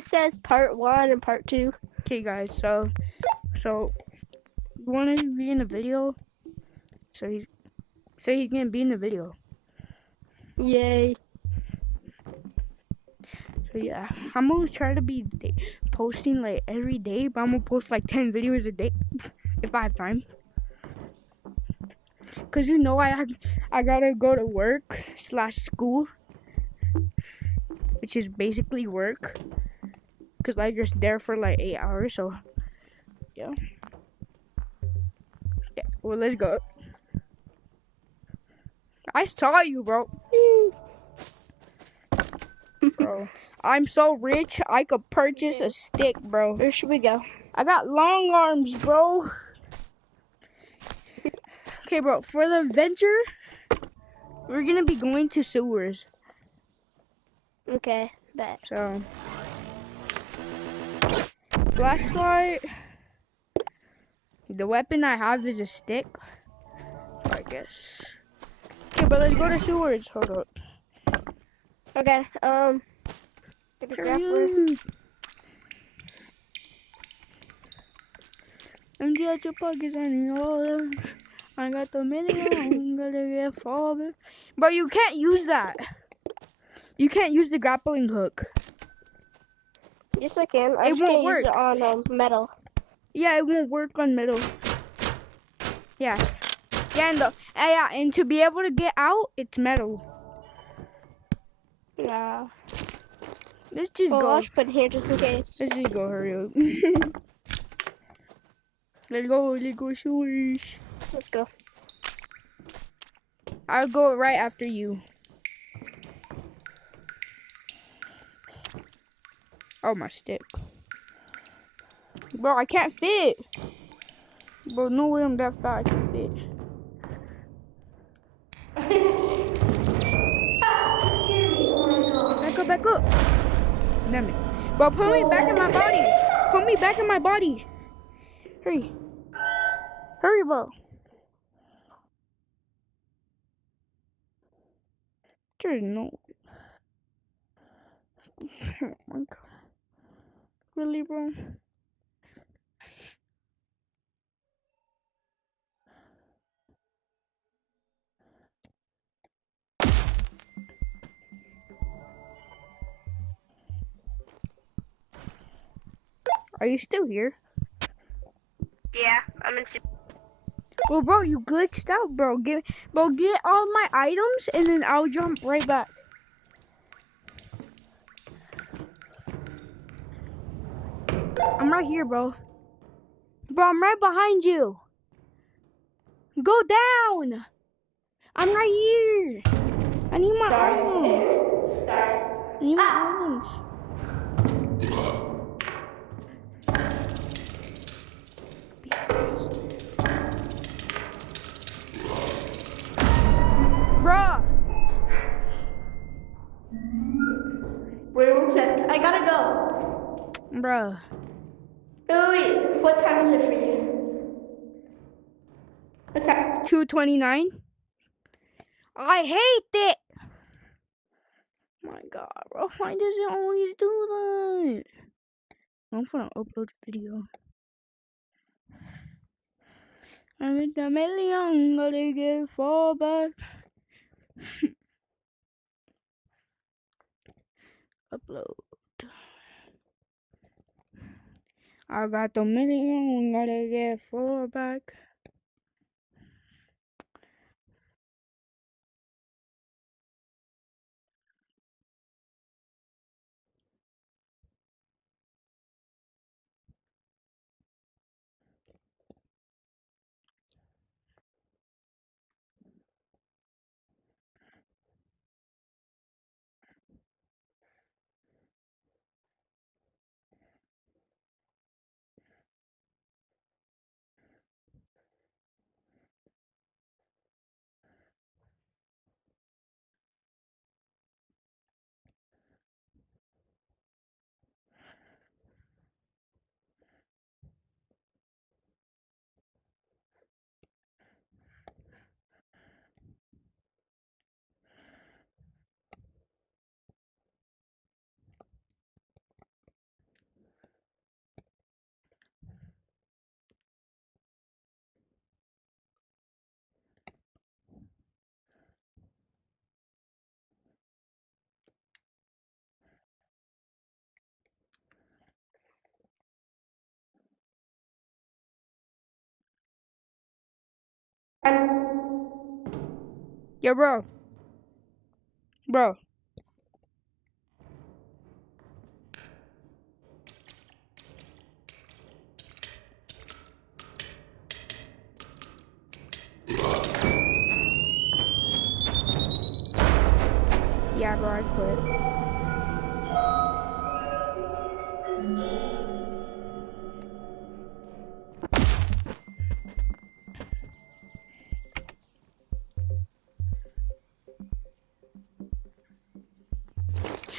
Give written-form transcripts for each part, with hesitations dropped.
It says part 1 and part 2. Okay, guys. So you want to be in the video? So he's gonna be in the video. Yay. So yeah, I'm gonna try to be posting like every day, but I'm gonna post like 10 videos a day if I have time. Cause you know I gotta go to work / school, which is basically work. Cause I just there for like 8 hours. So yeah. Yeah. Well, let's go. I saw you, bro. Bro, I'm so rich. I could purchase a stick, bro. Where should we go? I got long arms, bro. Okay, bro. For the adventure, we're gonna be going to sewers. Okay, bet. So, flashlight. The weapon I have is a stick. So I guess. Okay, but let's go to sewers. Hold up. Okay, get the grappler. Empty out your pockets, I need all them. I got the million, I'm gonna get forward. But you can't use that. You can't use the grappling hook. Yes, I can. I It just won't can't work. use it on metal. Yeah, it won't work on metal. Yeah. And to be able to get out, it's metal. Nah. Let's just Well, go. I'll just put it here just in case. Let's just go, hurry up. Let's go, sewers. Let's go. I'll go right after you. Oh, my stick. Bro, I can't fit. Bro, no way I'm that fat. I can fit. Back up. Damn it. Bro, put me back in my body. Put me back in my body. Hurry. Hurry, bro. There's no. Oh my god. Really, bro? Are you still here? Yeah, I'm in. Well, bro, you glitched out, bro. Get all my items, and then I'll jump right back. I'm right here, bro. Bro, I'm right behind you. Go down. I'm right here. I need my items. I need my items. Bruh. Wait 1 sec. I gotta go. Bruh. Wait. What time is it for you? What time? 2:29. I hate it. My god, bro. Why does it always do that? I'm gonna upload the video. I'm in the million, gotta get fall back. Upload. I got the million, gotta get fall back. Yo, bro. Bro. Yeah, bro, I quit.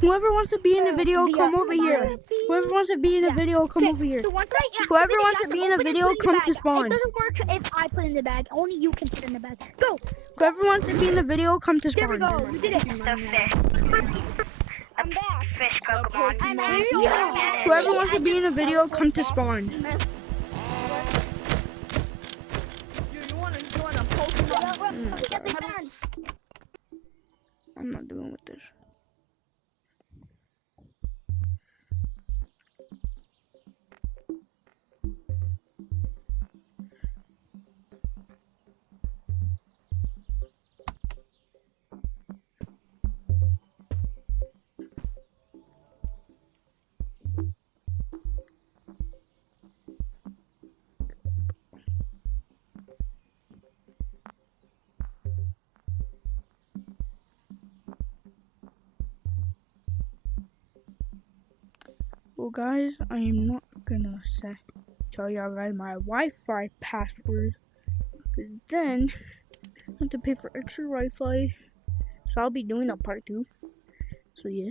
Whoever wants to be in the video, come over here. Whoever wants to be in the video, come over here. So once Whoever wants to be in the video, come to spawn. It doesn't work if I put in the bag. Only you can put in the bag. Go. Whoever wants to be in the video, come to There we spawn. go. We did it. I'm back. Fish Pokemon. I'm out. Whoever wants to be in the video, come to spawn. You wanna Pokemon? Get this done. I'm not doing with this. Well, guys, I am not gonna tell y'all guys my Wi-Fi password, because then I have to pay for extra Wi-Fi. So I'll be doing a part 2. So yeah,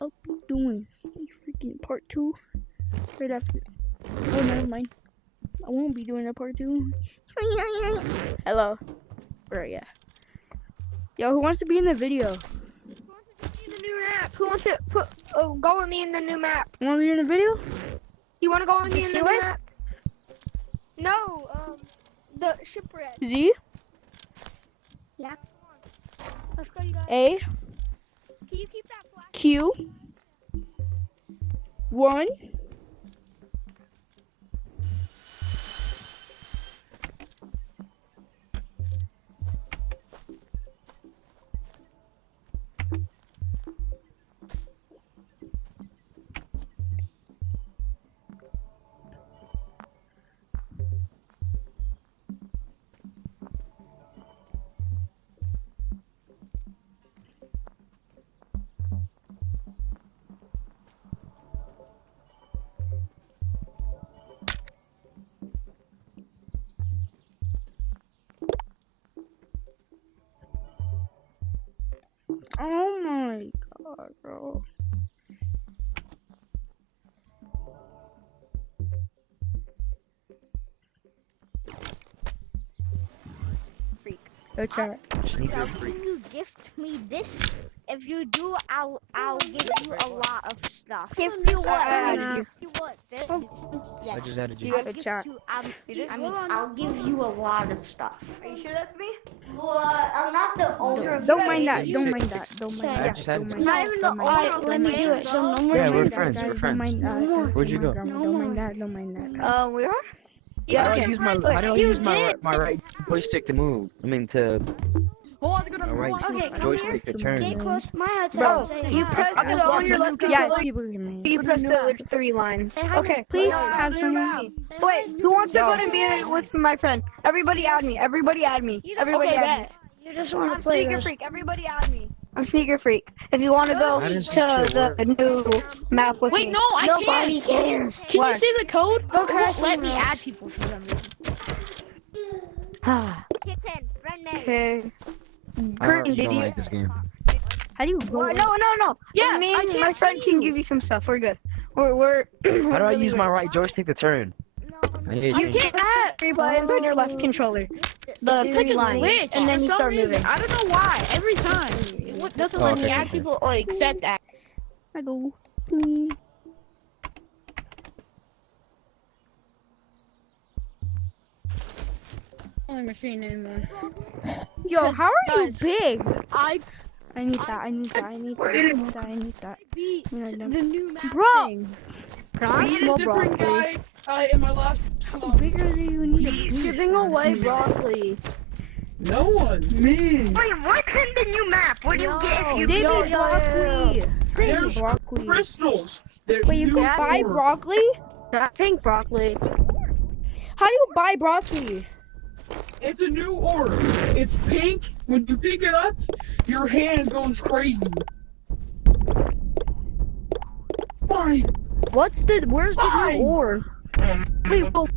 I'll be doing a freaking part 2 right after. Oh, never mind. I won't be doing a part 2. Hello. Right, yeah. Yo, who wants to be in the video? The new map. Who wants to go with me in the new map? You want to be in the video? You want to go with me in the new What? map? No. The shipwreck. Z, Yeah. Let's go, you guys. A, Can you keep that flag? Q, 1. Oh my god, bro. Freak. Go chat. Now, can you gift me this? If you do, I'll give you a lot of stuff. Give you what? Uh, You what? This? Yeah. I just added you. You got the chat. I'll give you a lot of stuff. Are you sure that's me? Well, I'm not the owner. Don't mind that. Don't mind that. Don't mind I that. just had Don't to- mind Not that. even Don't the mind owner. that. Let me do it. So no more. Yeah, we're Don't mind friends, that, we're guys. friends. Don't mind that. Where'd you go? Don't mind that. Don't mind that. We are. How Yeah. do I use my right joystick to move? I mean to my right Okay, come joystick to turn. Get close to my headset. Bro, and say you hi. press the on your left Yeah, controller. people can hear You press the 3 lines. Say hi. Okay. Please Say have hi. some. Say Wait, hi. who wants to go and be with my friend? Everybody add me. Everybody add me. Everybody Okay, add me. bet. You just want I'm to play Sneaker this. Freak. Everybody add me. I'm Sneaker Freak. If you want to go How does to this shit the work? new map with Wait, me. no, I Nobody can't. cares. Can Why? you say the code? Go It crash won't let me somewhere else. add people for some reason. Kitten, friend name. Okay. I Green, already did don't you? like this game. How do you go? No. Yeah, Me I and can't my friend see can you. give you some stuff. We're good. We're How do I really use my good. right joystick to turn? I need to You change can't it. have 3 buttons on your left controller. The It's 3 like a lines. glitch. And then for you some start reason. moving. I don't know why. Every time. It doesn't let me Okay, add okay. people or accept that. I go. Boom. Only machine anymore. Yo, how are you Guys. big? I I need that. I need that. I need that. I need that. I need that. beat Yeah, I know. the new map Bro, thing. I need a Well, different broccoli. guy in my last bigger than you need a beef. Giving away broccoli. No one. Me. Wait, what's in the new map? What do you get if you David, broccoli. There's Broccoli. crystals. There's Wait, you new can buy ores. broccoli? Pink broccoli. How do you buy broccoli? It's a new order. It's pink. When you pick it up, your hand goes crazy. Fine. Where's the Fine. new ore? Wait, well,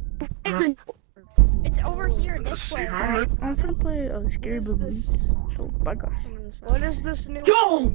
It's over here this way. I'm gonna play Scary Movie. So, bye guys. what is this new? Go!